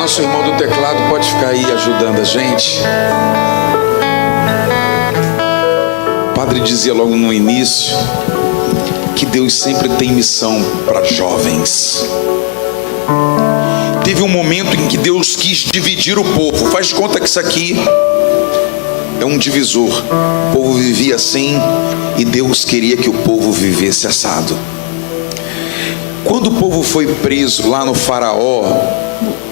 Nosso irmão do teclado pode ficar aí ajudando a gente. O padre dizia logo no início que Deus sempre tem missão para jovens. Teve um momento em que Deus quis dividir o povo. Faz de conta que isso aqui é um divisor. O povo vivia assim e Deus queria que o povo vivesse assado. Quando o povo foi preso lá no Faraó,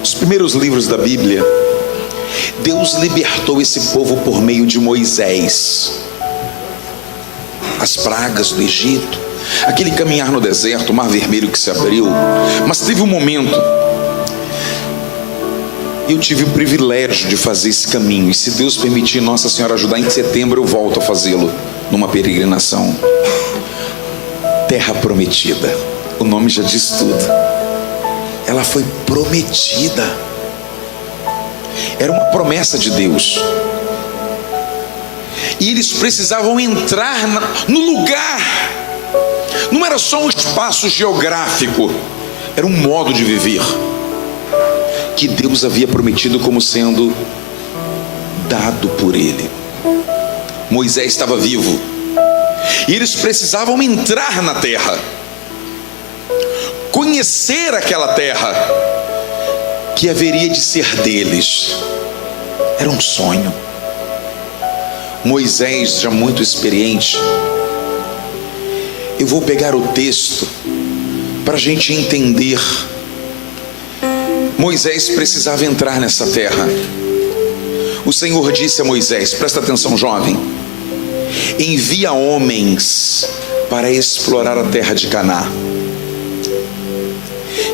os primeiros livros da Bíblia, Deus libertou esse povo por meio de Moisés. As pragas do Egito, aquele caminhar no deserto, o mar vermelho que se abriu. Mas teve um momento, eu tive o privilégio de fazer esse caminho, e se Deus permitir, Nossa Senhora ajudar, em setembro eu volto a fazê-lo, numa peregrinação. Terra Prometida, o nome já diz tudo. Ela foi prometida. Era uma promessa de Deus. E eles precisavam entrar no lugar. Não era só um espaço geográfico, era um modo de viver que Deus havia prometido como sendo dado por Ele. Moisés estava vivo e eles precisavam entrar na terra, conhecer aquela terra que haveria de ser deles. Era um sonho. Moisés, já muito experiente, eu vou pegar o texto para a gente entender. Moisés precisava entrar nessa terra. O Senhor disse a Moisés, presta atenção, jovem: envia homens para explorar a terra de Canaã,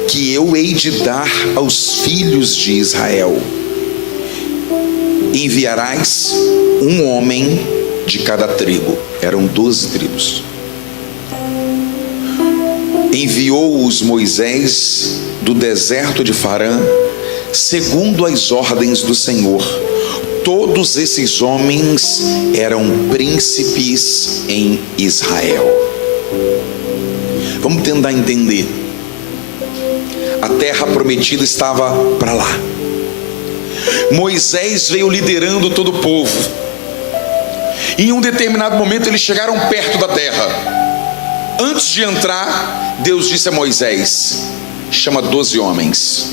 que eu hei de dar aos filhos de Israel. Enviarás um homem de cada tribo. Eram 12 tribos. Enviou-os Moisés do deserto de Farã, segundo as ordens do Senhor. Todos esses homens eram príncipes em Israel. Vamos tentar entender. A terra prometida estava para lá. Moisés veio liderando todo o povo. Em um determinado momento eles chegaram perto da terra. Antes de entrar, Deus disse a Moisés: chama 12 homens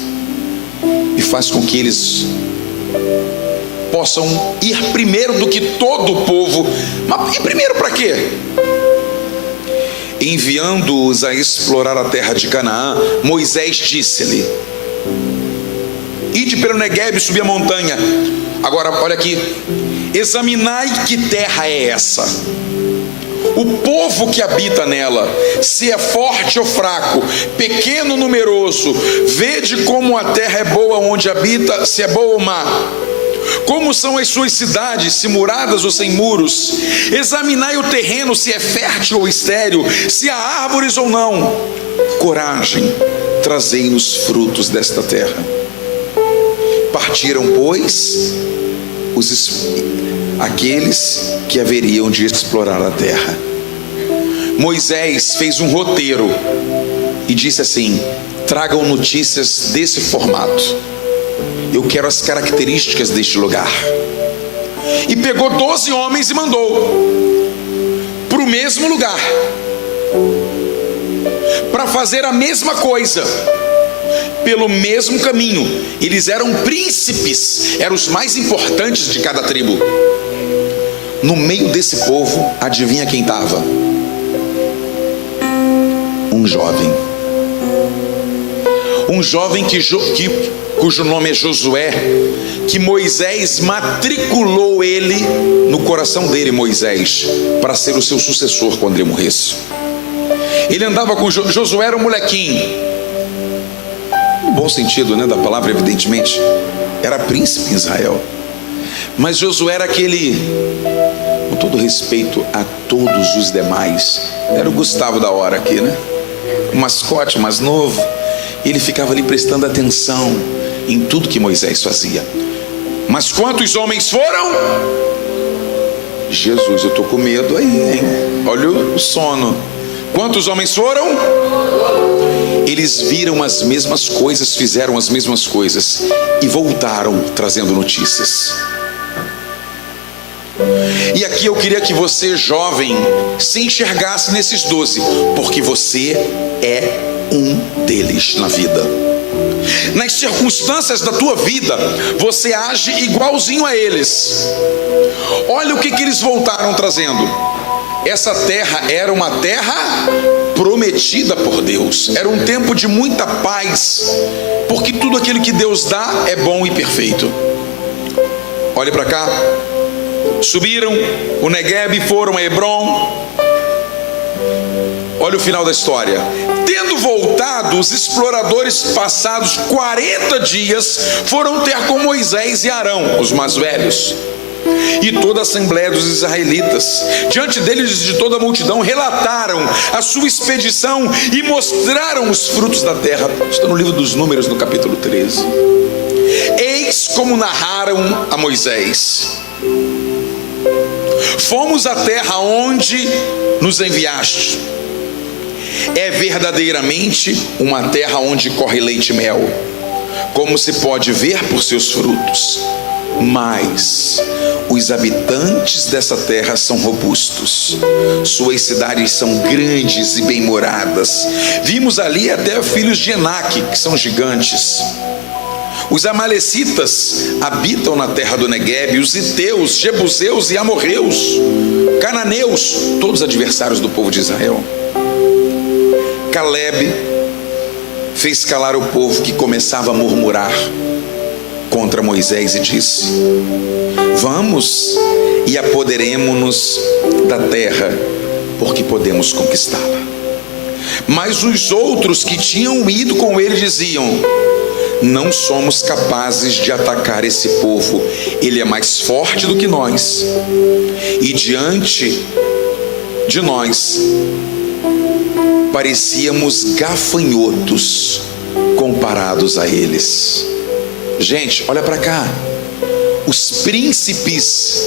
e faz com que eles possam ir primeiro do que todo o povo. Mas ir primeiro para quê? Enviando-os a explorar a terra de Canaã, Moisés disse-lhe: ide pelo Neguebe e subi a montanha. Agora olha aqui: examinai que terra é essa, o povo que habita nela, se é forte ou fraco, pequeno ou numeroso. Vede como a terra é boa onde habita, se é boa ou má. Como são as suas cidades, se muradas ou sem muros. Examinai o terreno, se é fértil ou estéril, se há árvores ou não. Coragem, trazei-nos frutos desta terra. Partiram, pois, aqueles que haveriam de explorar a terra. Moisés fez um roteiro e disse assim: tragam notícias desse formato. Eu quero as características deste lugar. E pegou 12 homens e mandou para o mesmo lugar, para fazer a mesma coisa, pelo mesmo caminho. Eles eram príncipes, eram os mais importantes de cada tribo. No meio desse povo, adivinha quem estava? Um jovem. Um jovem cujo nome é Josué, que Moisés matriculou ele no coração dele, Moisés, para ser o seu sucessor quando ele morresse. Ele andava com Josué, era um molequinho, no bom sentido, né, da palavra, evidentemente. Era príncipe em Israel. Mas Josué era aquele, com todo respeito a todos os demais, era o Gustavo da hora aqui, né? O mascote mais novo. Ele ficava ali prestando atenção em tudo que Moisés fazia. Mas quantos homens foram? Jesus, eu estou com medo aí, hein? Olha o sono. Quantos homens foram? eles viram as mesmas coisas, fizeram as mesmas coisas e voltaram trazendo notícias. E aqui eu queria que você, jovem, se enxergasse nesses 12, porque você é um deles na vida. Nas circunstâncias da tua vida, você age igualzinho a eles. Olha o que eles voltaram trazendo. Essa terra era uma terra prometida por Deus. Era um tempo de muita paz, porque tudo aquilo que Deus dá é bom e perfeito. Olhe para cá. Subiram o Negueb e foram a Hebron. Olha o final da história. Tendo voltado, os exploradores, passados 40 dias, foram ter com Moisés e Arão, os mais velhos, e toda a assembleia dos israelitas. Diante deles e de toda a multidão, relataram a sua expedição e mostraram os frutos da terra. Está no livro dos Números, no capítulo 13. Eis como narraram a Moisés: fomos à terra onde nos enviaste. É verdadeiramente uma terra onde corre leite e mel, como se pode ver por seus frutos. Mas os habitantes dessa terra são robustos, suas cidades são grandes e bem moradas. Vimos ali até filhos de Enaque, que são gigantes. Os amalecitas habitam na terra do Negueb, os iteus, jebuseus e amorreus, cananeus, todos adversários do povo de Israel. Caleb fez calar o povo, que começava a murmurar contra Moisés, e disse: vamos e apoderemo-nos da terra, porque podemos conquistá-la. Mas os outros que tinham ido com ele diziam: não somos capazes de atacar esse povo, ele é mais forte do que nós, e diante de nós parecíamos gafanhotos comparados a eles. Gente, olha para cá. Os príncipes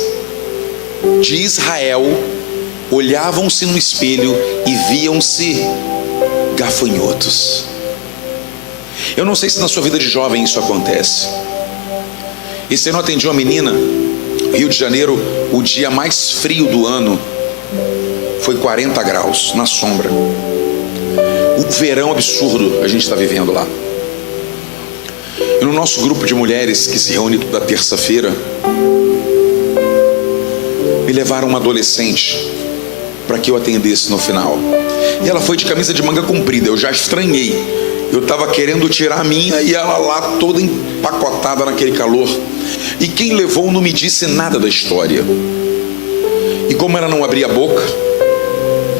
de Israel olhavam-se no espelho e viam-se gafanhotos. Eu não sei se na sua vida de jovem isso acontece. Esse ano eu atendi uma menina, Rio de Janeiro, o dia mais frio do ano foi 40 graus, na sombra. O verão absurdo a gente está vivendo lá. E no nosso grupo de mulheres que se reúne toda terça-feira, me levaram uma adolescente para que eu atendesse no final. E ela foi de camisa de manga comprida, eu já estranhei. Eu estava querendo tirar a minha e ela lá toda empacotada naquele calor. E quem levou não me disse nada da história. E como ela não abria a boca,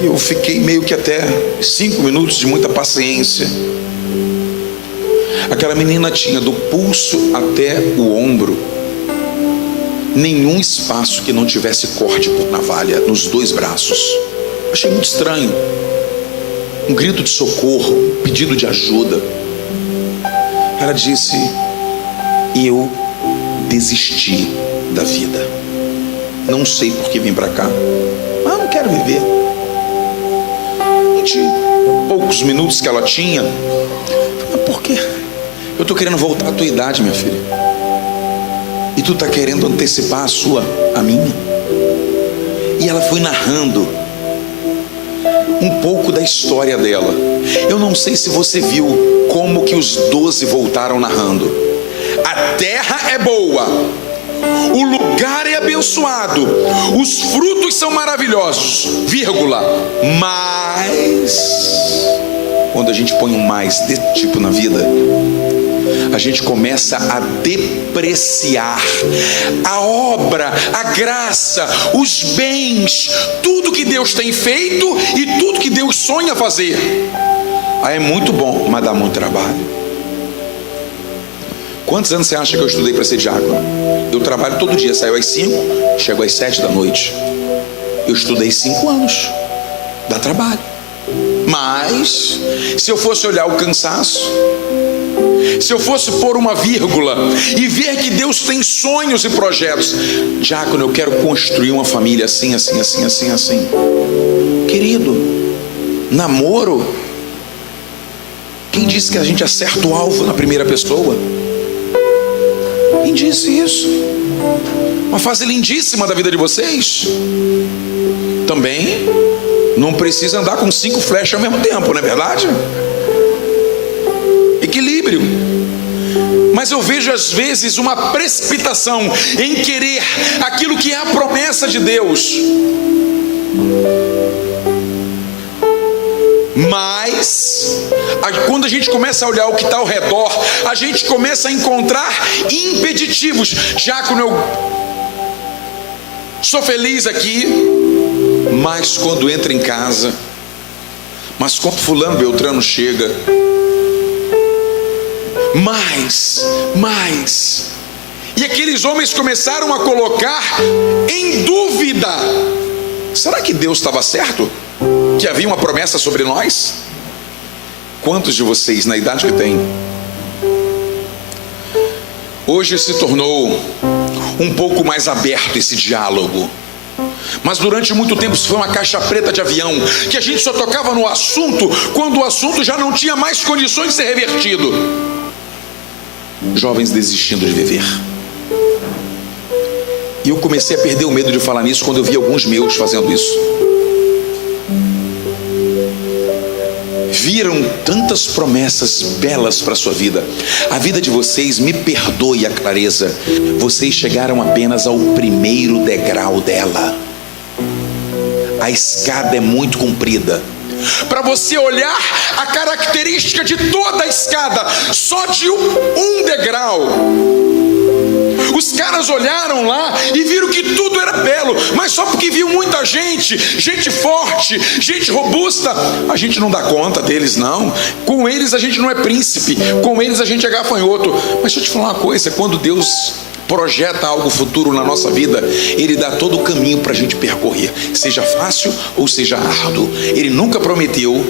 eu fiquei meio que até 5 minutos de muita paciência. Aquela menina tinha do pulso até o ombro nenhum espaço que não tivesse corte por navalha nos 2 braços. Achei muito estranho. Um grito de socorro, um pedido de ajuda. Ela disse: eu desisti da vida. Não sei por que vim para cá, mas não quero viver. 20 e poucos minutos que ela tinha. Mas por quê? Eu estou querendo voltar à tua idade, minha filha. E tu está querendo antecipar a minha. E ela foi narrando um pouco da história dela. Eu não sei se você viu como que os 12 voltaram narrando. A terra é boa, o lugar é abençoado, os frutos são maravilhosos, vírgula, mas quando a gente põe um mais desse tipo na vida, a gente começa a depreciar a obra, a graça, os bens, tudo que Deus tem feito e tudo que Deus sonha fazer. É muito bom, mas dá muito trabalho. Quantos anos você acha que eu estudei para ser diácono? Eu trabalho todo dia, saio às 5, chego às 7 da noite. Eu estudei 5 anos. Dá trabalho. Mas se eu fosse olhar o cansaço, se eu fosse pôr uma vírgula e ver que Deus tem sonhos e projetos, diácono, eu quero construir uma família assim, assim, assim, assim, assim. Querido, namoro, Quem disse que a gente acerta o alvo na primeira pessoa? Quem disse isso? Uma fase lindíssima da vida de vocês. Também não precisa andar com 5 flechas ao mesmo tempo, não é verdade? Equilíbrio. Mas eu vejo às vezes uma precipitação em querer aquilo que é a promessa de Deus. Mas quando a gente começa a olhar o que está ao redor, a gente começa a encontrar impeditivos. Diácono, eu sou feliz aqui, mas quando entra em casa, mas quando fulano Beltrano chega, mais, e aqueles homens começaram a colocar em dúvida: será que Deus estava certo? Que havia uma promessa sobre nós? Quantos de vocês, na idade que tem, hoje se tornou um pouco mais aberto esse diálogo? Mas durante muito tempo isso foi uma caixa preta de avião, que a gente só tocava no assunto quando o assunto já não tinha mais condições de ser revertido. Jovens desistindo de viver. E eu comecei a perder o medo de falar nisso quando eu vi alguns meus fazendo isso. Viram tantas promessas belas para a sua vida. A vida de vocês, me perdoe a clareza, vocês chegaram apenas ao primeiro degrau dela. A escada é muito comprida. Para você olhar a característica de toda a escada, só de um degrau. Os caras olharam lá e viram que tudo era belo, mas só porque viu muita gente, gente forte, gente robusta, a gente não dá conta deles não. Com eles a gente não é príncipe, com eles a gente é gafanhoto. Mas deixa eu te falar uma coisa: quando Deus projeta algo futuro na nossa vida, Ele dá todo o caminho para a gente percorrer, seja fácil ou seja árduo. Ele nunca prometeu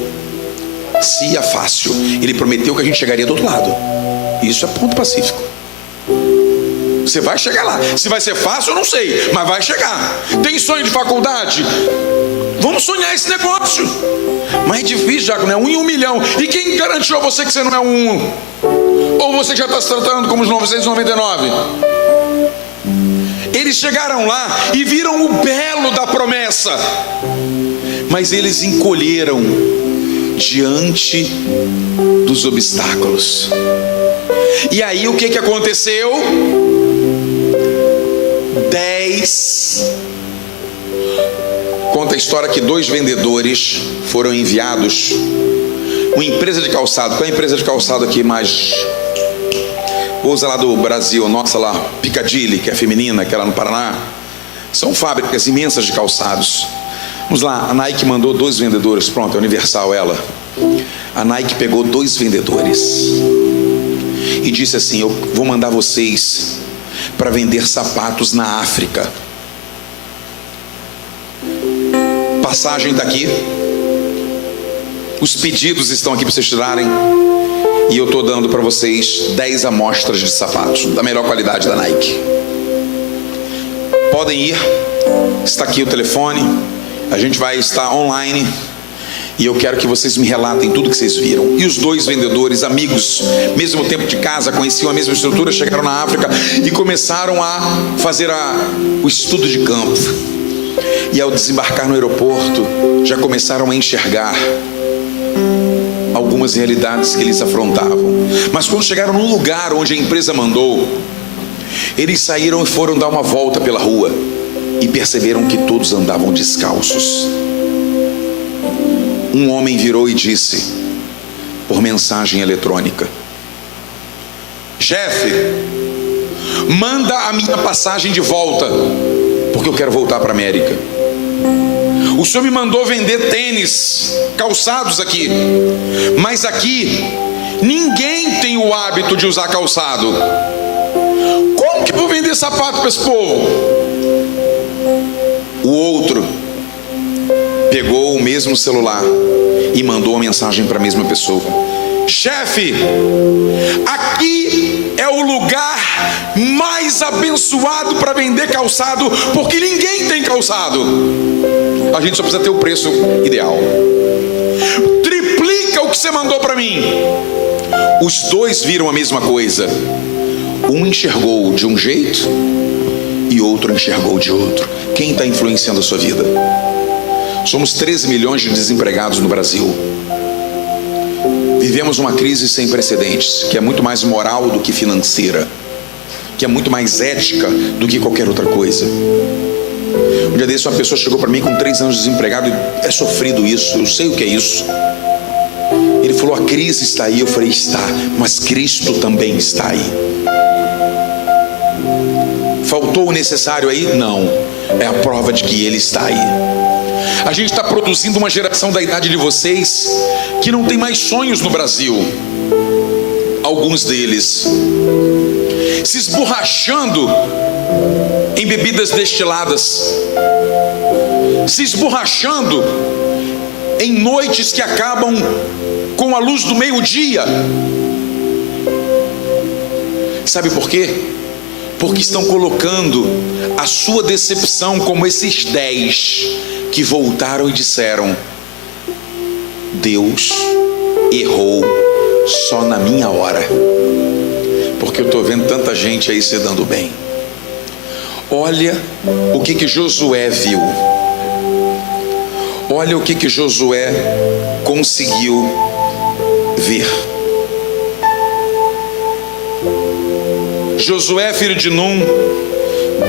se ia fácil, Ele prometeu que a gente chegaria do outro lado. Isso é ponto pacífico. Você vai chegar lá. Se vai ser fácil, eu não sei, mas vai chegar. Tem sonho de faculdade? Vamos sonhar esse negócio. Mas é difícil, Diácono, é 1 em 1 milhão. E quem garantiu a você que você não é um? Ou você já está se tratando como os 999? Eles chegaram lá e viram o belo da promessa, mas eles encolheram diante dos obstáculos. E aí o que aconteceu? 10. Conta a história que 2 vendedores foram enviados. Uma empresa de calçado. Qual é a empresa de calçado aqui mais? Usa lá do Brasil, nossa lá, Piccadilly, que é feminina, que é lá no Paraná. São fábricas imensas de calçados. Vamos lá, a Nike mandou 2 vendedores. Pronto, é Universal ela. A Nike pegou 2 vendedores e disse assim: eu vou mandar vocês para vender sapatos na África. Passagem daqui, os pedidos estão aqui para vocês tirarem, e eu estou dando para vocês 10 amostras de sapatos da melhor qualidade da Nike. Podem ir, está aqui o telefone, a gente vai estar online, e eu quero que vocês me relatem tudo que vocês viram. E os 2 vendedores, amigos, mesmo tempo de casa, conheciam a mesma estrutura, chegaram na África e começaram a fazer o estudo de campo. E ao desembarcar no aeroporto, já começaram a enxergar algumas realidades que eles afrontavam. Mas quando chegaram no lugar onde a empresa mandou, eles saíram e foram dar uma volta pela rua e perceberam que todos andavam descalços. Um homem virou e disse, por mensagem eletrônica: chefe, manda a minha passagem de volta, porque eu quero voltar para a América. O senhor me mandou vender tênis, calçados aqui, mas aqui ninguém tem o hábito de usar calçado. Como que eu vou vender sapato para esse povo? O outro pegou o mesmo celular e mandou uma mensagem para a mesma pessoa: chefe, aqui é o lugar mais abençoado para vender calçado, porque ninguém tem calçado. A gente só precisa ter o preço ideal. Triplica o que você mandou para mim. Os dois viram a mesma coisa. Um enxergou de um jeito e outro enxergou de outro. Quem está influenciando a sua vida? Somos 13 milhões de desempregados no Brasil. Vivemos uma crise sem precedentes, que é muito mais moral do que financeira, que é muito mais ética do que qualquer outra coisa. Um dia desse uma pessoa chegou para mim com 3 anos de desempregado, e é sofrido isso, eu sei o que é isso. Ele falou: a crise está aí. Eu falei: está, mas Cristo também está aí. Faltou o necessário aí? Não, é a prova de que Ele está aí. A gente está produzindo uma geração da idade de vocês que não tem mais sonhos no Brasil. Alguns deles se esborrachando em bebidas destiladas, se esborrachando em noites que acabam com a luz do meio-dia. Sabe por quê? Porque estão colocando a sua decepção como esses 10 que voltaram e disseram: Deus errou só na minha hora, porque eu estou vendo tanta gente aí se dando bem. Olha o que Josué viu. Olha o que Josué conseguiu ver. Josué, filho de Num,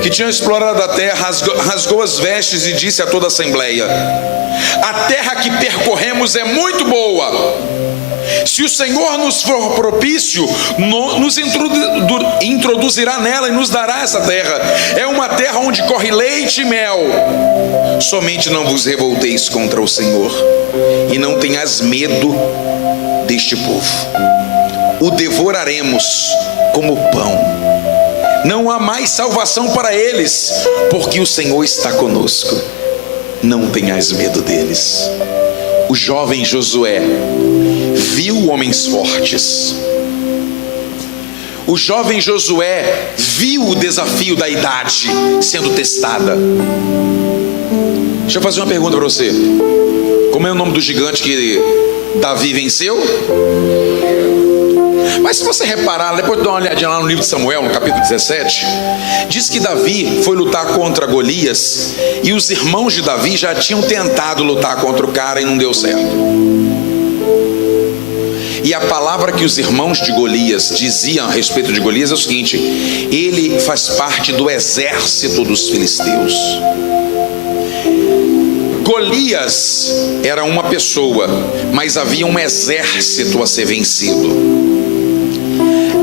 que tinha explorado a terra, rasgou as vestes e disse a toda a assembleia: a terra que percorremos é muito boa. Se o Senhor nos for propício, nos introduzirá nela e nos dará essa terra. É uma terra onde corre leite e mel. Somente não vos revolteis contra o Senhor, e não tenhas medo deste povo. O devoraremos como pão. Não há mais salvação para eles, porque o Senhor está conosco. Não tenhas medo deles. O jovem Josué viu homens fortes. O jovem Josué viu o desafio da idade sendo testada. Deixa eu fazer uma pergunta para você. Como é o nome do gigante que Davi venceu? Mas se você reparar, depois de dar uma olhadinha lá no livro de Samuel, no capítulo 17, diz que Davi foi lutar contra Golias, e os irmãos de Davi já tinham tentado lutar contra o cara e não deu certo. E a palavra que os irmãos de Golias diziam a respeito de Golias é o seguinte: ele faz parte do exército dos filisteus. Golias era uma pessoa, mas havia um exército a ser vencido.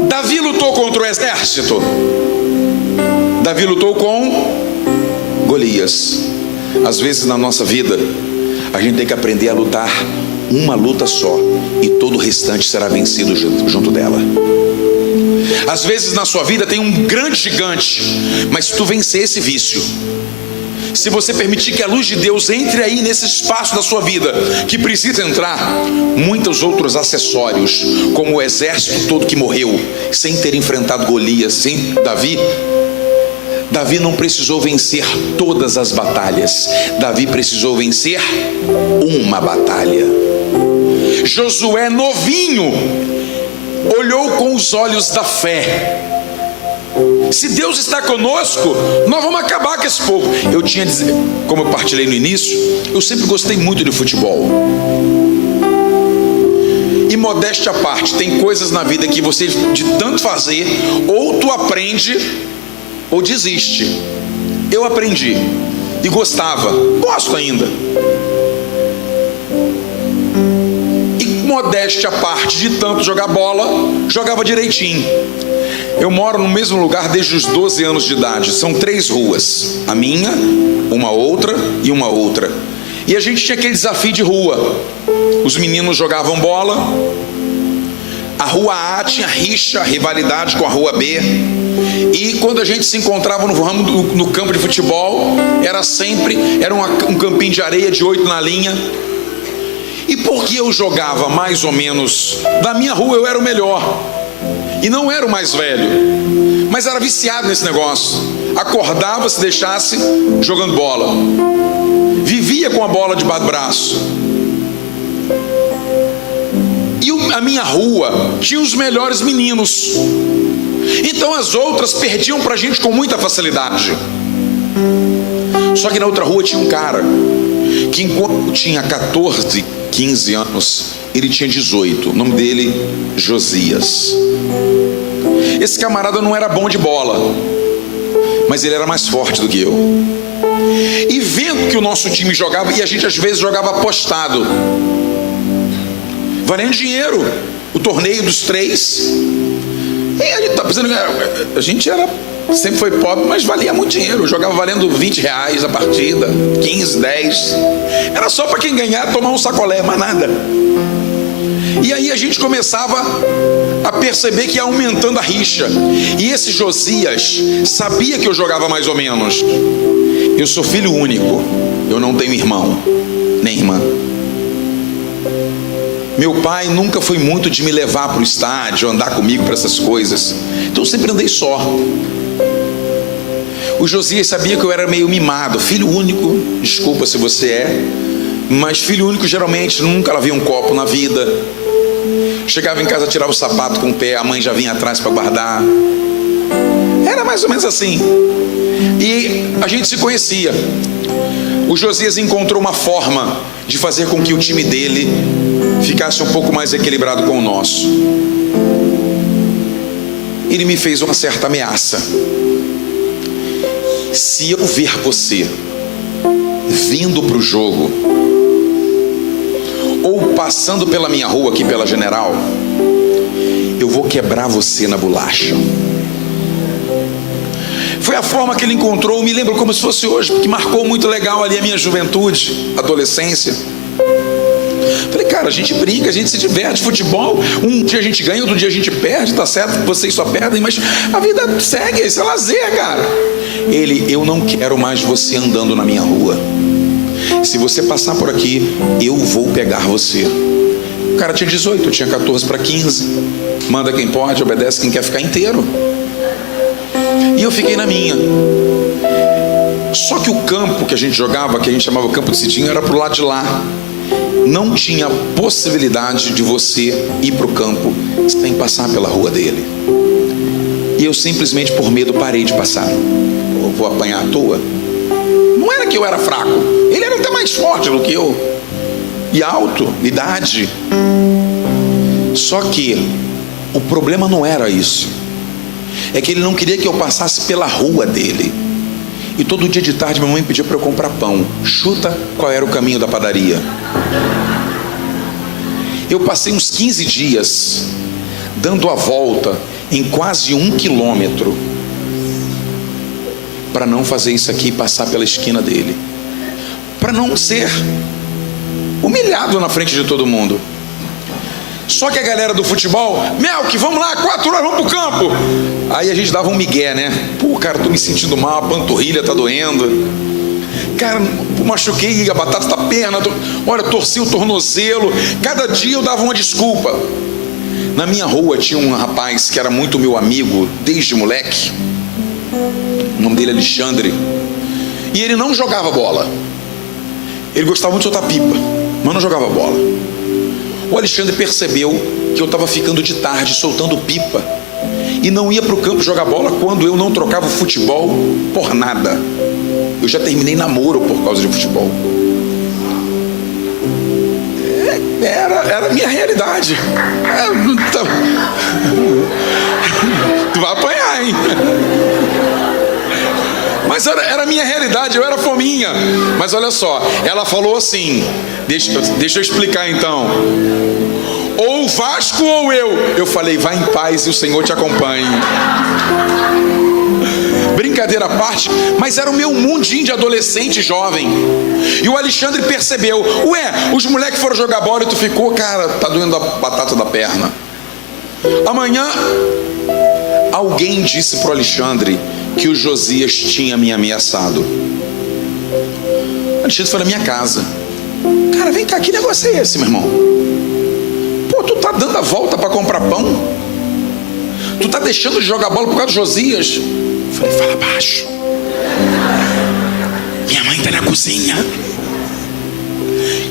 Davi lutou contra o exército. Davi lutou com Golias. Às vezes na nossa vida a gente tem que aprender a lutar uma luta só, e todo o restante será vencido junto dela. Às vezes na sua vida tem um grande gigante, mas se tu vencer esse vício, se você permitir que a luz de Deus entre aí nesse espaço da sua vida que precisa entrar, muitos outros acessórios, como o exército todo que morreu sem ter enfrentado Golias, sem Davi não precisou vencer todas as batalhas. Davi precisou vencer uma batalha. Josué novinho olhou com os olhos da fé. Se Deus está conosco, nós vamos acabar com esse povo. Como eu partilhei no início, eu sempre gostei muito de futebol. E modéstia à parte, tem coisas na vida que você, de tanto fazer, ou tu aprende ou desiste. Eu aprendi e gostava, gosto ainda. E modéstia à parte, de tanto jogar bola, jogava direitinho. Eu moro no mesmo lugar desde os 12 anos de idade. São 3 ruas, a minha, uma outra e uma outra. E a gente tinha aquele desafio de rua. Os meninos jogavam bola. A rua A tinha rixa, rivalidade com a rua B. E quando a gente se encontrava no campo de futebol, era um campinho de areia de 8 na linha. E porque eu jogava mais ou menos da minha rua, eu era o melhor. E não era o mais velho, mas era viciado nesse negócio. Acordava, se deixasse, jogando bola. Vivia com a bola debaixo do braço. E a minha rua tinha os melhores meninos. Então as outras perdiam pra gente com muita facilidade. Só que na outra rua tinha um cara que, enquanto tinha 14, 15 anos, ele tinha 18. O nome dele, Josias. Esse camarada não era bom de bola, mas ele era mais forte do que eu. E vendo que o nosso time jogava, e a gente às vezes jogava apostado, valendo dinheiro, o torneio dos 3. E a gente tá pensando que a gente sempre foi pobre, mas valia muito dinheiro. Eu jogava valendo R$20 a partida, 15, 10. Era só para quem ganhar tomar um sacolé, mais nada. E aí a gente começava a perceber que ia aumentando a rixa. E esse Josias sabia que eu jogava mais ou menos. Eu sou filho único, eu não tenho irmão, nem irmã. Meu pai nunca foi muito de me levar para o estádio, andar comigo para essas coisas. Então eu sempre andei só. O Josias sabia que eu era meio mimado, filho único. Desculpa se você é, mas filho único geralmente nunca lavia um copo na vida. Chegava em casa, tirava o sapato com o pé, a mãe já vinha atrás para guardar. Era mais ou menos assim. E a gente se conhecia. O Josias encontrou uma forma de fazer com que o time dele ficasse um pouco mais equilibrado com o nosso. Ele me fez uma certa ameaça: se eu ver você vindo para o jogo ou passando pela minha rua aqui pela General, eu vou quebrar você na bolacha. Foi a forma que ele encontrou, me lembro como se fosse hoje, porque marcou muito legal ali a minha juventude, adolescência. Falei, cara, a gente brinca, a gente se diverte, futebol, um dia a gente ganha, outro dia a gente perde, tá certo que vocês só perdem, mas a vida segue, isso é lazer, cara. Ele: eu não quero mais você andando na minha rua. Se você passar por aqui, eu vou pegar você. O cara tinha 18, eu tinha 14 para 15. Manda quem pode, obedece quem quer ficar inteiro. E eu fiquei na minha. Só que o campo que a gente jogava, que a gente chamava campo de Cidinho, era pro lado de lá. Não tinha possibilidade de você ir para o campo sem passar pela rua dele. E eu simplesmente, por medo, parei de passar. Eu vou apanhar à toa? Não era que eu era fraco, ele era até mais forte do que eu, e alto, idade. Só que o problema não era isso. É que ele não queria que eu passasse pela rua dele. E todo dia de tarde minha mãe pedia para eu comprar pão. Chuta qual era o caminho da padaria. Eu passei uns 15 dias dando a volta em quase 1 quilômetro para não fazer isso aqui e passar pela esquina dele, para não ser humilhado na frente de todo mundo. Só que a galera do futebol: Melk, vamos lá, 4 horas, vamos pro campo. Aí a gente dava um migué, né? Pô, cara, tô me sentindo mal, a panturrilha tá doendo. Cara, machuquei a batata da perna, olha, torci o tornozelo. Cada dia eu dava uma desculpa. Na minha rua tinha um rapaz que era muito meu amigo desde moleque. O nome dele é Alexandre. E ele não jogava bola. Ele gostava muito de soltar pipa, mas não jogava bola. O Alexandre percebeu que eu estava ficando de tarde soltando pipa e não ia para o campo jogar bola quando eu não trocava o futebol por nada. Eu já terminei namoro por causa de futebol. Era a minha realidade. Tu vai apanhar, hein? Mas era a minha realidade, eu era fominha. Mas olha só, ela falou assim, deixa eu explicar então: ou o Vasco ou eu. Eu falei: vai em paz e o Senhor te acompanhe. Brincadeira à parte, mas era o meu mundinho de adolescente jovem. E o Alexandre percebeu: ué, os moleques foram jogar bola e tu ficou, cara, tá doendo a batata da perna. Amanhã alguém disse pro Alexandre que o Josias tinha me ameaçado. O Alexandre foi na minha casa. Cara, vem cá, que negócio é esse, meu irmão? Pô, tu tá dando a volta para comprar pão? Tu tá deixando de jogar bola por causa do Josias? Eu falei: fala baixo, minha mãe tá na cozinha.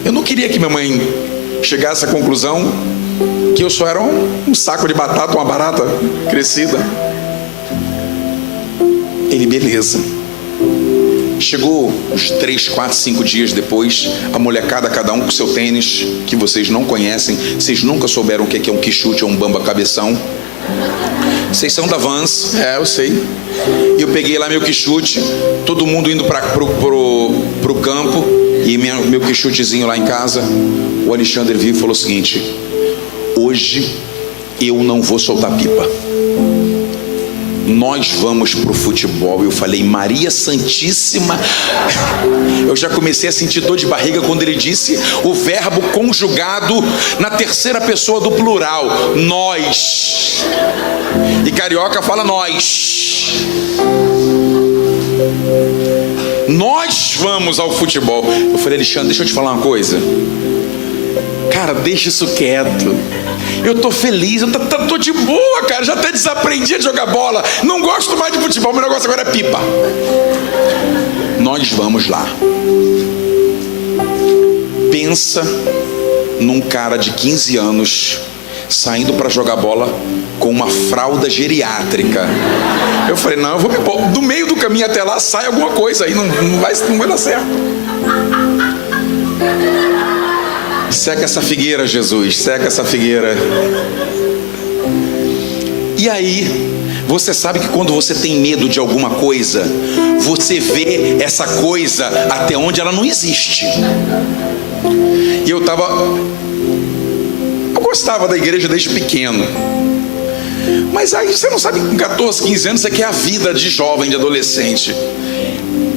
Eu não queria que minha mãe chegasse à conclusão que eu só era um saco de batata, uma barata crescida. Ele, beleza. Chegou uns 3, 4, 5 dias depois, a molecada, cada um com seu tênis, que vocês não conhecem. Vocês nunca souberam o que é um quichute ou um bamba cabeção. Vocês são da Vans, eu sei. E eu peguei lá meu quichute, todo mundo indo pro campo, e meu quichutezinho lá em casa. O Alexandre viu e falou o seguinte: hoje eu não vou soltar pipa, nós vamos pro futebol. Eu falei, Maria Santíssima. Eu já comecei a sentir dor de barriga quando ele disse o verbo conjugado na terceira pessoa do plural, nós. E carioca fala nós. Nós vamos ao futebol. Eu falei, Alexandre, deixa eu te falar uma coisa. Cara, deixa isso quieto. Eu tô feliz, eu tô de boa, cara. Já até desaprendi a jogar bola. Não gosto mais de futebol, meu negócio agora é pipa. Nós vamos lá. Pensa num cara de 15 anos saindo para jogar bola com uma fralda geriátrica. Eu falei, não, eu vou me pôr. Do meio do caminho até lá sai alguma coisa aí, não vai dar certo. Seca essa figueira, Jesus, seca essa figueira. E aí, você sabe que quando você tem medo de alguma coisa, você vê essa coisa até onde ela não existe. E eu gostava da igreja desde pequeno. Mas aí você não sabe, com 14, 15 anos, você quer a vida de jovem, de adolescente.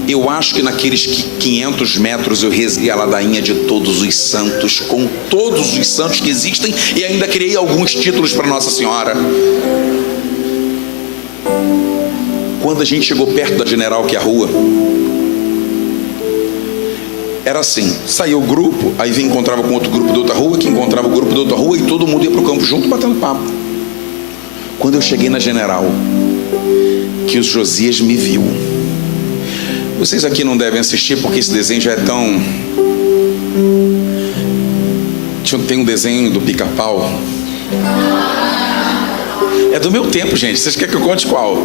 Eu acho que naqueles 500 metros eu rezei a ladainha de todos os santos, com todos os santos que existem, e ainda criei alguns títulos para Nossa Senhora. Quando a gente chegou perto da General, que é a rua, era assim, saía o grupo, aí vinha, encontrava com outro grupo de outra rua, que encontrava o grupo de outra rua, e todo mundo ia para o campo junto, batendo papo. Quando eu cheguei na General, que o Josias me viu. Vocês aqui não devem assistir porque esse desenho já é tão... Tem um desenho do Pica-Pau. É do meu tempo, gente. Vocês querem que eu conte qual?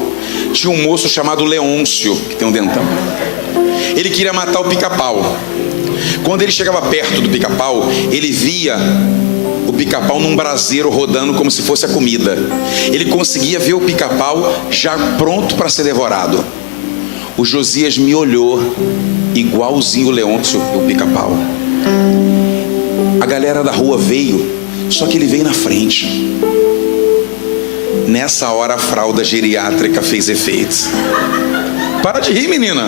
Tinha um moço chamado Leôncio, que tem um dentão. Ele queria matar o Pica-Pau. Quando ele chegava perto do Pica-Pau, ele via o Pica-Pau num braseiro rodando como se fosse a comida. Ele conseguia ver o Pica-Pau já pronto para ser devorado. O Josias me olhou igualzinho o Leôncio e o Pica-Pau. A galera da rua veio, só que ele veio na frente. Nessa hora a fralda geriátrica fez efeito. Para de rir, menina.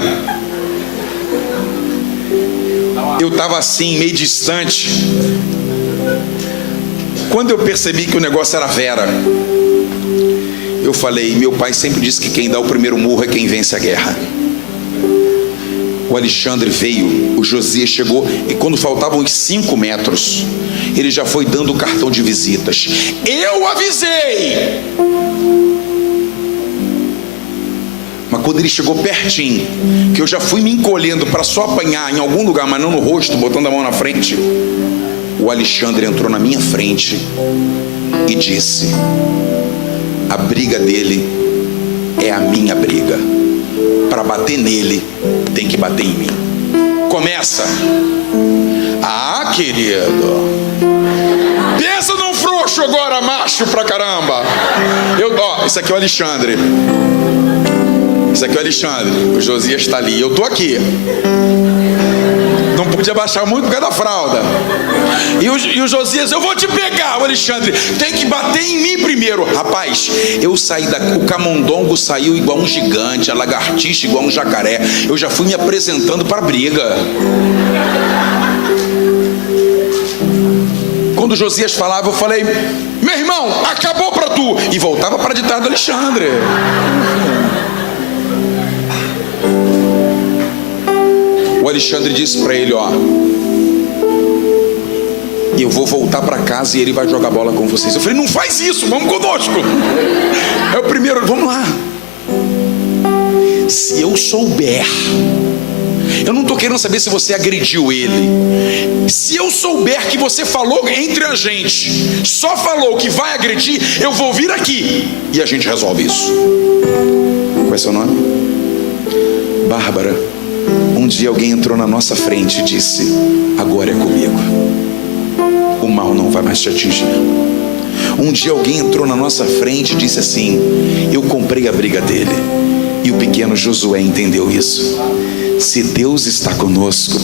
Eu estava assim, meio distante. Quando eu percebi que o negócio era Vera, eu falei, meu pai sempre disse que quem dá o primeiro murro é quem vence a guerra. O Alexandre veio, o Josias chegou, e quando faltavam uns 5 metros, ele já foi dando o cartão de visitas. Eu avisei! Mas quando ele chegou pertinho, que eu já fui me encolhendo para só apanhar em algum lugar, mas não no rosto, botando a mão na frente, o Alexandre entrou na minha frente e disse: a briga dele é a minha briga. Para bater nele, tem que bater em mim. Começa. Ah, querido, pensa num frouxo agora, macho pra caramba. Esse aqui é o Alexandre. Esse aqui é o Alexandre. O Josias está ali, eu tô aqui. Não podia baixar muito por causa da fralda. E o Josias, eu vou te pegar. O Alexandre, tem que bater em mim primeiro. Rapaz, eu saí o camundongo saiu igual um gigante, a lagartixa igual um jacaré. Eu já fui me apresentando para a briga. Quando o Josias falava, eu falei: meu irmão, acabou para tu. E voltava para detrás do Alexandre. O Alexandre disse para ele: ó, eu vou voltar para casa e ele vai jogar bola com vocês. Eu falei: não faz isso, vamos conosco. É o primeiro, vamos lá. Se eu souber Eu não estou querendo saber se você agrediu ele. Se eu souber que você falou entre a gente, só falou que vai agredir, eu vou vir aqui e a gente resolve isso. Qual é seu nome? Bárbara. Um dia alguém entrou na nossa frente e disse: agora é comigo, o mal não vai mais te atingir. Um dia alguém entrou na nossa frente e disse assim: eu comprei a briga dele. E o pequeno Josué entendeu isso. Se Deus está conosco,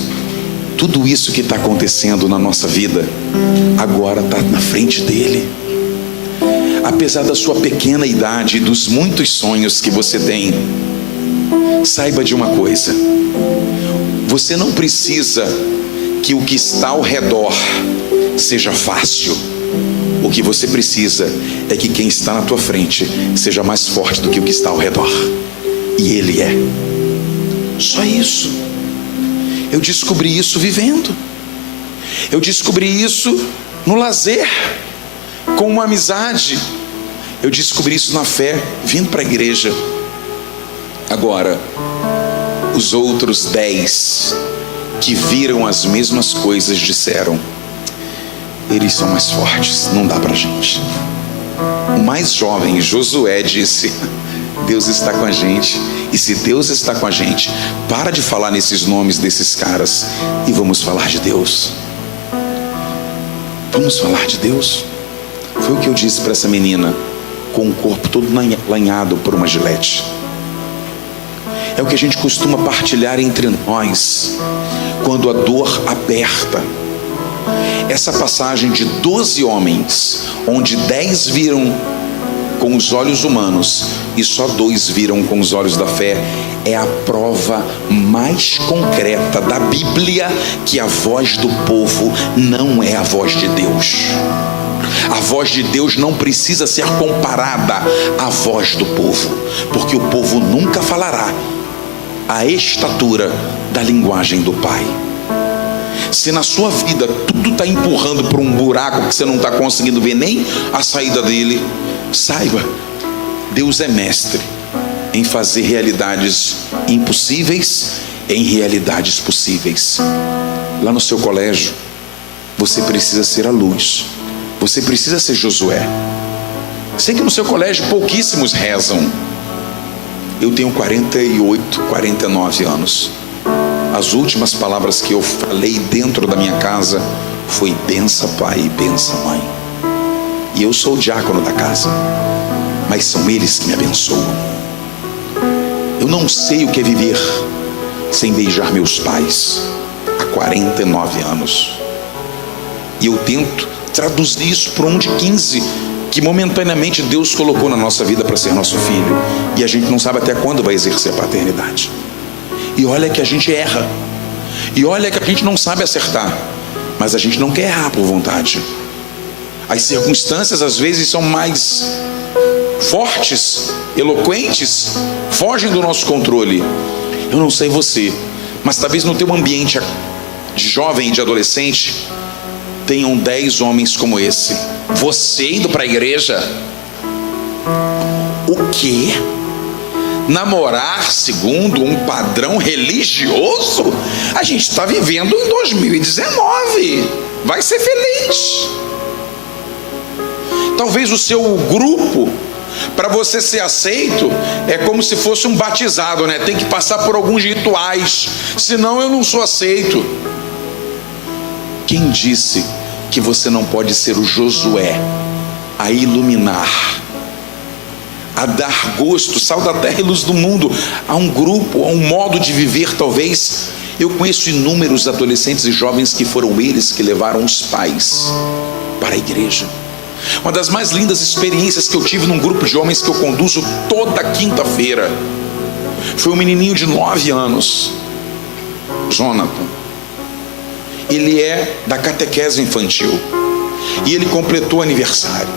tudo isso que está acontecendo na nossa vida agora está na frente dele. Apesar da sua pequena idade e dos muitos sonhos que você tem, saiba de uma coisa: você não precisa que o que está ao redor seja fácil. O que você precisa é que quem está na tua frente seja mais forte do que o que está ao redor. E Ele é. Só isso. Eu descobri isso vivendo. Eu descobri isso no lazer, com uma amizade. Eu descobri isso na fé, vindo para a igreja. Agora, os outros 10 que viram as mesmas coisas disseram: eles são mais fortes, não dá pra gente. O mais jovem, Josué, disse: Deus está com a gente. E se Deus está com a gente, para de falar nesses nomes desses caras e vamos falar de Deus. Vamos falar de Deus. Foi o que eu disse para essa menina, com o corpo todo lanhado por uma gilete. É o que a gente costuma partilhar entre nós quando a dor aperta. Essa passagem de 12 homens, onde 10 viram com os olhos humanos e só 2 viram com os olhos da fé, é a prova mais concreta da Bíblia que a voz do povo não é a voz de Deus. A voz de Deus não precisa ser comparada à voz do povo, porque o povo nunca falará a estatura da linguagem do Pai. Se na sua vida tudo está empurrando para um buraco que você não está conseguindo ver nem a saída dele, saiba, Deus é mestre em fazer realidades impossíveis em realidades possíveis. Lá no seu colégio, você precisa ser a luz. Você precisa ser Josué. Sei que no seu colégio pouquíssimos rezam. Eu tenho 48, 49 anos. As últimas palavras que eu falei dentro da minha casa foi: bença pai e bença mãe. E eu sou o diácono da casa, mas são eles que me abençoam. Eu não sei o que é viver sem beijar meus pais há 49 anos. E eu tento traduzir isso para um de 15 que momentaneamente Deus colocou na nossa vida para ser nosso filho, e a gente não sabe até quando vai exercer a paternidade. E olha que a gente erra, e olha que a gente não sabe acertar, mas a gente não quer errar por vontade. As circunstâncias às vezes são mais fortes, eloquentes, fogem do nosso controle. Eu não sei você, mas talvez no teu ambiente de jovem e de adolescente tenham 10 homens como esse. Você indo para a igreja? O quê? Namorar segundo um padrão religioso? A gente está vivendo em 2019. Vai ser feliz. Talvez o seu grupo, para você ser aceito, é como se fosse um batizado, né? Tem que passar por alguns rituais, senão eu não sou aceito. Quem disse que você não pode ser o Josué a iluminar, a dar gosto, sal da terra e luz do mundo a um grupo, a um modo de viver? Talvez. Eu conheço inúmeros adolescentes e jovens que foram eles que levaram os pais para a igreja. Uma das mais lindas experiências que eu tive num grupo de homens que eu conduzo toda quinta-feira foi um menininho de 9 anos, Jonathan. Ele é da catequese infantil e ele completou aniversário.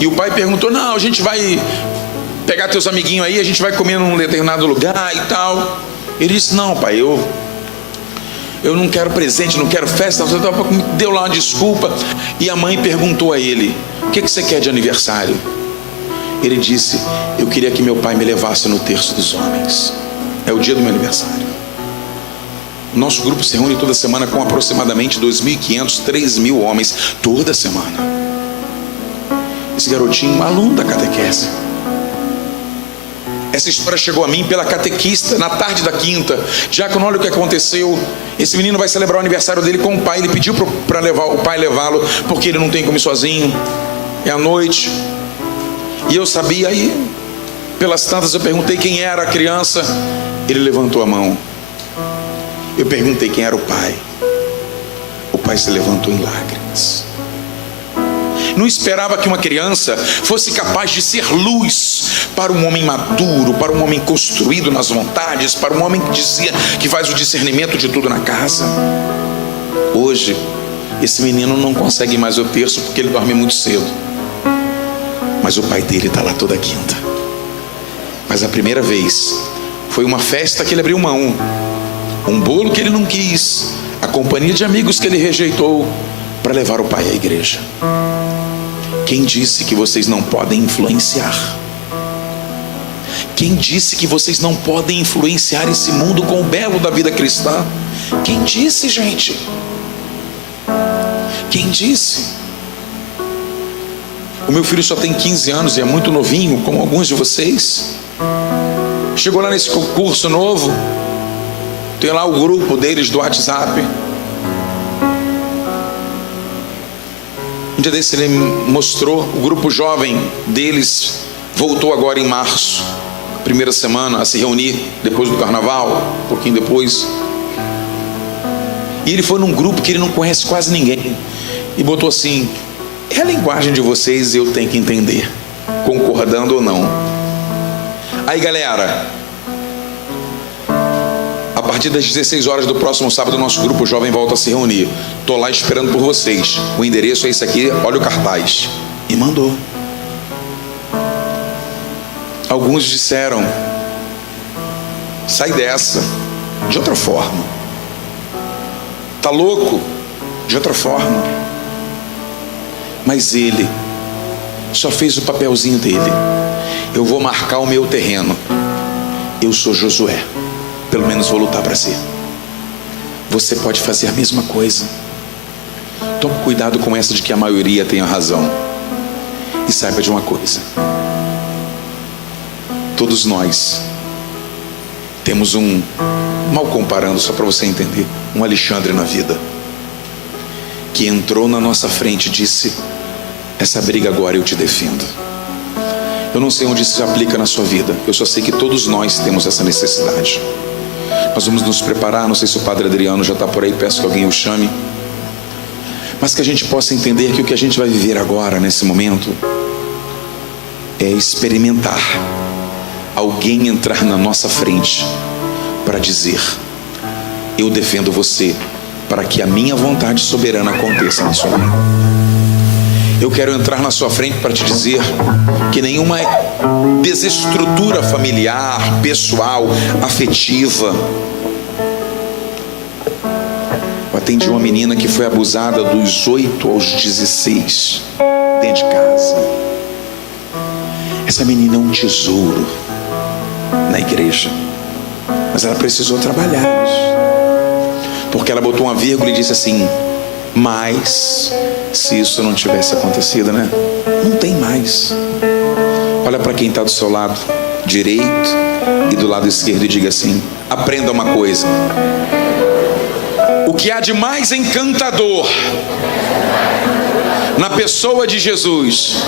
E o pai perguntou: não, a gente vai pegar teus amiguinhos aí, a gente vai comer num determinado lugar e tal. Ele disse: não, pai, eu não quero presente, não quero festa. Deu lá uma desculpa. E a mãe perguntou a ele: o que você quer de aniversário? Ele disse: eu queria que meu pai me levasse no terço dos homens. é o dia do meu aniversário. O nosso grupo se reúne toda semana com aproximadamente 2.500, 3.000 homens, toda semana. Esse garotinho, aluno da catequese. Essa história chegou a mim pela catequista na tarde da quinta. Diácono, olha o que aconteceu. Esse menino vai celebrar o aniversário dele com o pai. Ele pediu para o pai levá-lo, porque ele não tem como ir sozinho. É à noite. E eu sabia, aí pelas tantas eu perguntei quem era a criança. Ele levantou a mão. Eu perguntei quem era o pai. O pai se levantou em lágrimas. Não esperava que uma criança fosse capaz de ser luz para um homem maduro, para um homem construído nas vontades, para um homem que dizia que faz o discernimento de tudo na casa. Hoje, esse menino não consegue mais o terço porque ele dorme muito cedo. Mas o pai dele está lá toda quinta. Mas a primeira vez foi uma festa que ele abriu mão, um bolo que ele não quis, a companhia de amigos que ele rejeitou, para levar o pai à igreja. Quem disse que vocês não podem influenciar? Quem disse que vocês não podem influenciar esse mundo com o belo da vida cristã? Quem disse, gente? Quem disse? O meu filho só tem 15 anos e é muito novinho, como alguns de vocês. Chegou lá nesse curso novo, tem lá o grupo deles do WhatsApp. Um dia desse ele mostrou, o grupo jovem deles voltou agora em março, primeira semana, a se reunir depois do carnaval, um pouquinho depois. E ele foi num grupo que ele não conhece quase ninguém e botou assim: é a linguagem de vocês e eu tenho que entender, concordando ou não. Aí galera, a partir das 16 horas do próximo sábado, o nosso grupo jovem volta a se reunir. Estou lá esperando por vocês. O endereço é esse aqui, olha o cartaz. E mandou. Alguns disseram: sai dessa, de outra forma. Tá louco? De outra forma. Mas ele só fez o papelzinho dele. Eu vou marcar o meu terreno. Eu sou Josué. Pelo menos vou lutar para ser. Você pode fazer a mesma coisa. Tome cuidado com essa de que a maioria tenha razão. E saiba de uma coisa: todos nós temos mal comparando, só para você entender, um Alexandre na vida, que entrou na nossa frente e disse: essa briga agora eu te defendo. Eu não sei onde isso se aplica na sua vida. Eu só sei que todos nós temos essa necessidade. Nós vamos nos preparar, não sei se o Padre Adriano já está por aí, peço que alguém o chame. Mas que a gente possa entender que o que a gente vai viver agora, nesse momento, é experimentar alguém entrar na nossa frente para dizer: eu defendo você, para que a minha vontade soberana aconteça na sua vida. Eu quero entrar na sua frente para te dizer que nenhuma desestrutura familiar, pessoal, afetiva. Eu atendi uma menina que foi abusada dos 8 aos 16 dentro de casa. Essa menina é um tesouro na igreja, mas ela precisou trabalhar isso, porque ela botou uma vírgula e disse assim: mas se isso não tivesse acontecido, né? Não tem mais. Olha para quem está do seu lado direito e do lado esquerdo e diga assim: aprenda uma coisa. O que há de mais encantador na pessoa de Jesus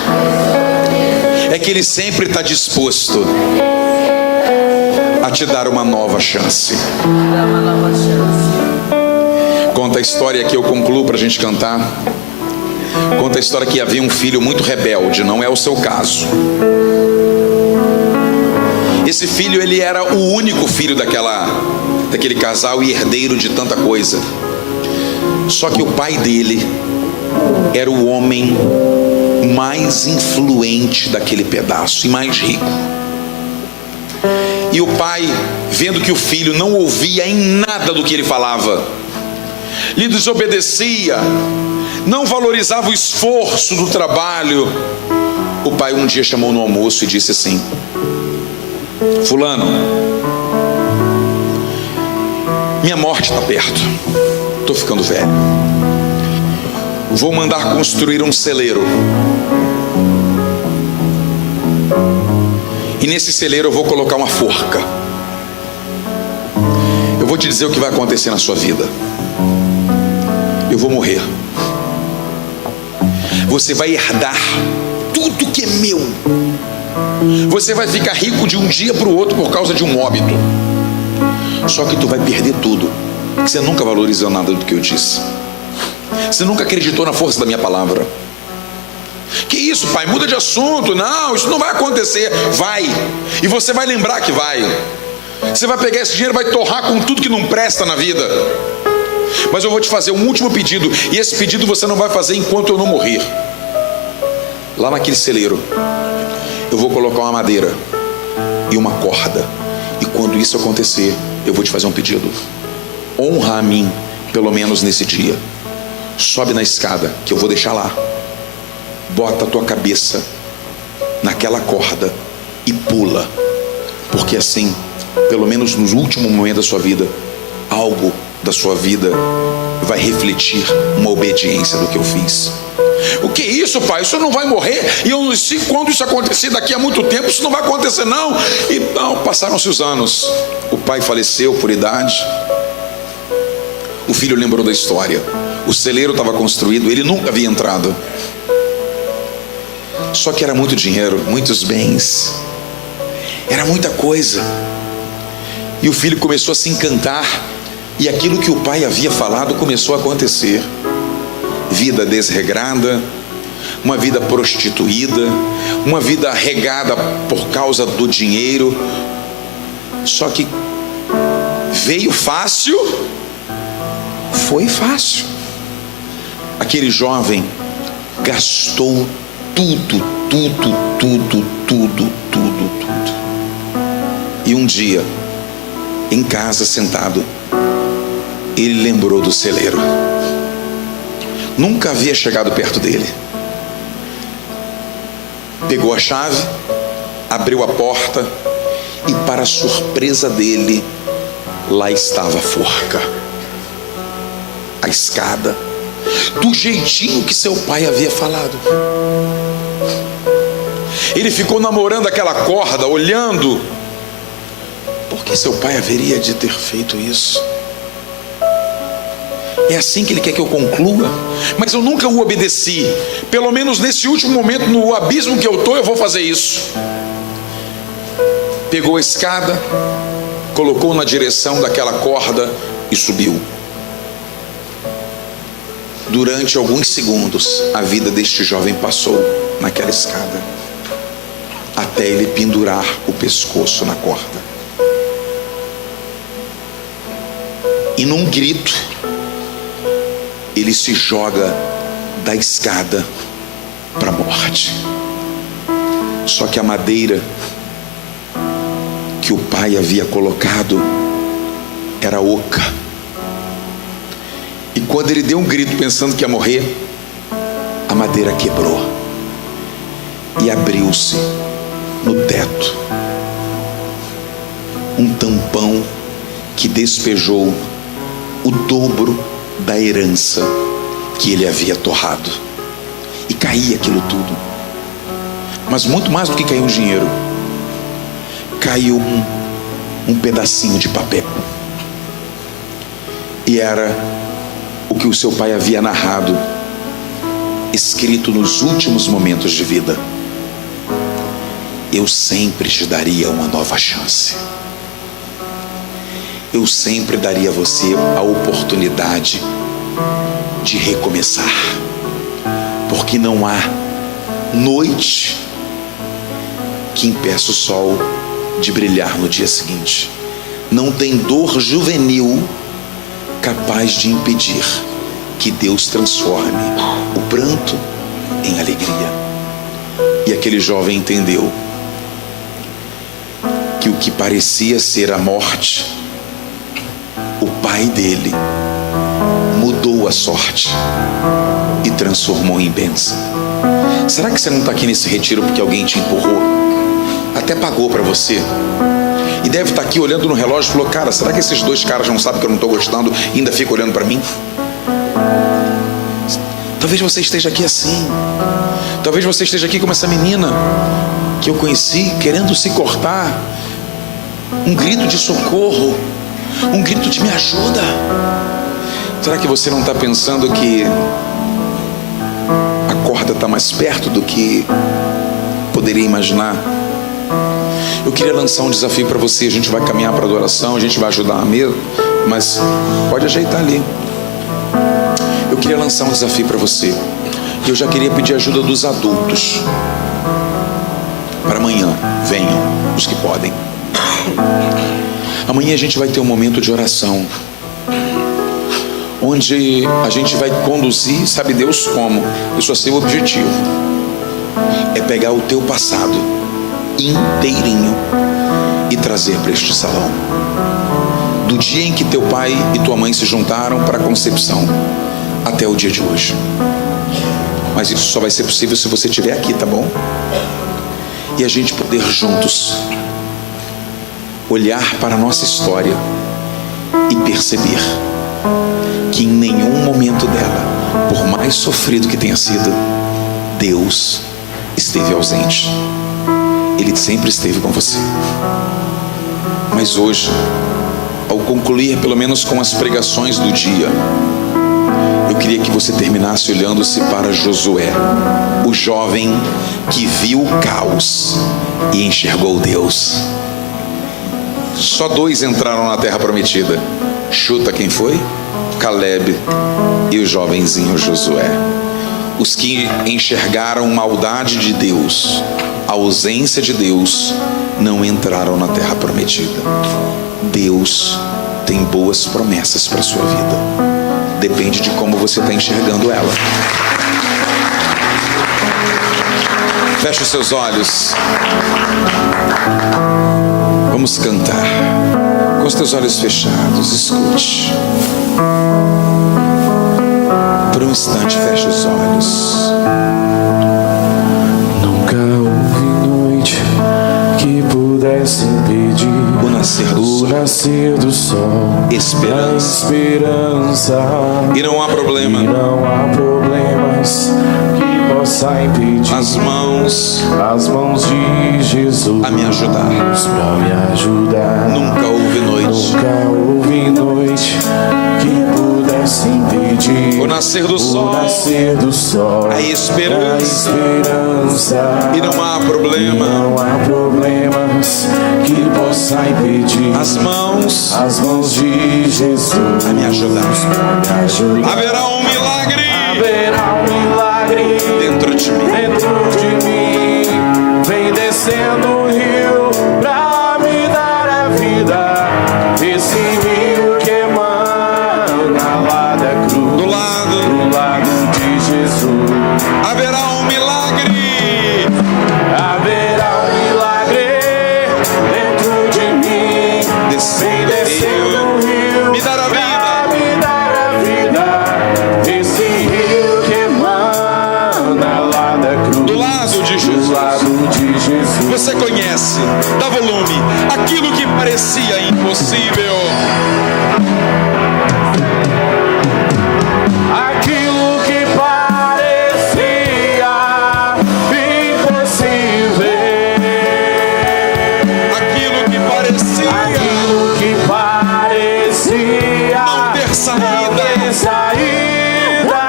é que Ele sempre está disposto a te dar uma nova chance. Conta a história que eu concluo para a gente cantar. Conta a história que havia um filho muito rebelde. Não é o seu caso. Esse filho, ele era o único filho daquele casal e herdeiro de tanta coisa. Só que o pai dele era o homem mais influente daquele pedaço e mais rico. E o pai, vendo que o filho não ouvia em nada do que ele falava, lhe desobedecia, não valorizava o esforço do trabalho, o pai um dia chamou no almoço e disse assim: fulano, minha morte está perto, estou ficando velho. Vou mandar construir um celeiro. E nesse celeiro eu vou colocar uma forca. Eu vou te dizer o que vai acontecer na sua vida. Eu vou morrer. Você vai herdar tudo que é meu. Você vai ficar rico de um dia para o outro por causa de um óbito. Só que tu vai perder tudo. Você nunca valorizou nada do que eu disse. Você nunca acreditou na força da minha palavra. Que isso, pai? Muda de assunto. Não, isso não vai acontecer. Vai. E você vai lembrar que vai. Você vai pegar esse dinheiro e vai torrar com tudo que não presta na vida. Mas eu vou te fazer um último pedido. E esse pedido você não vai fazer enquanto eu não morrer. Lá naquele celeiro eu vou colocar uma madeira e uma corda. E quando isso acontecer, eu vou te fazer um pedido. Honra a mim, pelo menos nesse dia. Sobe na escada, que eu vou deixar lá. Bota a tua cabeça naquela corda e pula. Porque assim, pelo menos no último momento da sua vida, algo da sua vida vai refletir uma obediência do que eu fiz. O que é isso, pai? Isso não vai morrer. E quando isso acontecer daqui a muito tempo, isso não vai acontecer não. E não, passaram-se os anos. O pai faleceu por idade. O filho lembrou da história. O celeiro estava construído, ele nunca havia entrado. Só que era muito dinheiro, muitos bens, era muita coisa. E o filho começou a se encantar. E aquilo que o pai havia falado começou a acontecer. Vida desregrada, uma vida prostituída, uma vida regada por causa do dinheiro. Só que veio fácil, foi fácil. Aquele jovem gastou tudo. E um dia, em casa sentado, ele lembrou do celeiro. Nunca havia chegado perto dele. Pegou a chave, abriu a porta e, para a surpresa dele, lá estava a forca, a escada, do jeitinho que seu pai havia falado. Ele ficou namorando aquela corda, olhando. Por que seu pai haveria de ter feito isso? É assim que ele quer que eu conclua? Mas eu nunca o obedeci. Pelo menos nesse último momento, no abismo que eu estou, eu vou fazer isso. Pegou a escada, colocou na direção daquela corda e subiu. Durante alguns segundos, a vida deste jovem passou naquela escada, até ele pendurar o pescoço na corda. E num grito, ele se joga da escada para a morte. Só que a madeira que o pai havia colocado era oca. E quando ele deu um grito pensando que ia morrer, a madeira quebrou e abriu-se no teto um tampão que despejou o dobro da herança que ele havia torrado. E caía aquilo tudo. Mas muito mais do que caiu o dinheiro, caiu um pedacinho de papel. E era o que o seu pai havia narrado, escrito nos últimos momentos de vida: eu sempre te daria uma nova chance. Eu sempre daria a você a oportunidade de recomeçar. Porque não há noite que impeça o sol de brilhar no dia seguinte. Não tem dor juvenil capaz de impedir que Deus transforme o pranto em alegria. E aquele jovem entendeu que o que parecia ser a morte, o pai dele mudou a sorte e transformou em bênção. Será que você não está aqui nesse retiro porque alguém te empurrou? Até pagou para você. E deve estar aqui olhando no relógio e falou: cara, será que esses dois caras não sabem que eu não estou gostando e ainda ficam olhando para mim? Talvez você esteja aqui assim. Talvez você esteja aqui como essa menina que eu conheci, querendo se cortar. Um grito de socorro, um grito de me ajuda. Será que você não está pensando que a corda está mais perto do que poderia imaginar? Eu queria lançar um desafio para você. A gente vai caminhar para a adoração, a gente vai ajudar a mesa, mas pode ajeitar ali. Eu queria lançar um desafio para você. E eu já queria pedir ajuda dos adultos. Para amanhã, venham, os que podem. Amanhã a gente vai ter um momento de oração, onde a gente vai conduzir, sabe Deus como? Eu só sei o objetivo. É pegar o teu passado inteirinho e trazer para este salão. Do dia em que teu pai e tua mãe se juntaram para a concepção até o dia de hoje. Mas isso só vai ser possível se você estiver aqui, tá bom? E a gente poder juntos olhar para a nossa história e perceber que em nenhum momento dela, por mais sofrido que tenha sido, Deus esteve ausente. Ele sempre esteve com você. Mas hoje, ao concluir pelo menos com as pregações do dia, eu queria que você terminasse olhando-se para Josué, o jovem que viu o caos e enxergou Deus. Só 2 entraram na terra prometida. Chuta quem foi? Caleb e o jovenzinho Josué. Os que enxergaram maldade de Deus, a ausência de Deus, não entraram na terra prometida. Deus tem boas promessas para a sua vida. Depende de como você está enxergando ela. Feche os seus olhos. Vamos cantar. Com os teus olhos fechados, escute. Por um instante, feche os olhos. Nunca houve noite que pudesse impedir o nascer do sol, esperança. E não há problema. E não há problemas que possa impedir as mãos de Jesus a me ajudar. Pra me ajudar. Nunca houve noite. Nunca houve noite que pudesse impedir o nascer do sol, a esperança. E não há problema. Não há problemas que possa impedir as mãos de Jesus a me ajudar. Haverá um milagre dentro de mim. Vem descendo o rio pra me dar a vida. Esse rio que emana lá da cruz, do lado de Jesus. Haverá um milagre dentro de mim. Vem descendo o rio me dar a vida. Esse rio que emana lá da cruz, do lado de Jesus. Você conhece, dá volume, aquilo que parecia impossível. Aquilo que parecia impossível. Aquilo que parecia não ter saída.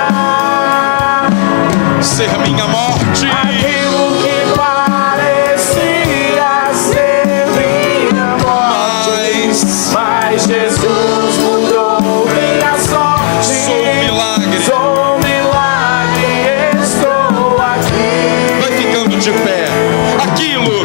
Ser minha morte. Aquilo que parecia ser minha morte. Mas Jesus mudou minha sorte. Sou um milagre, estou aqui. Vai ficando de pé. Aquilo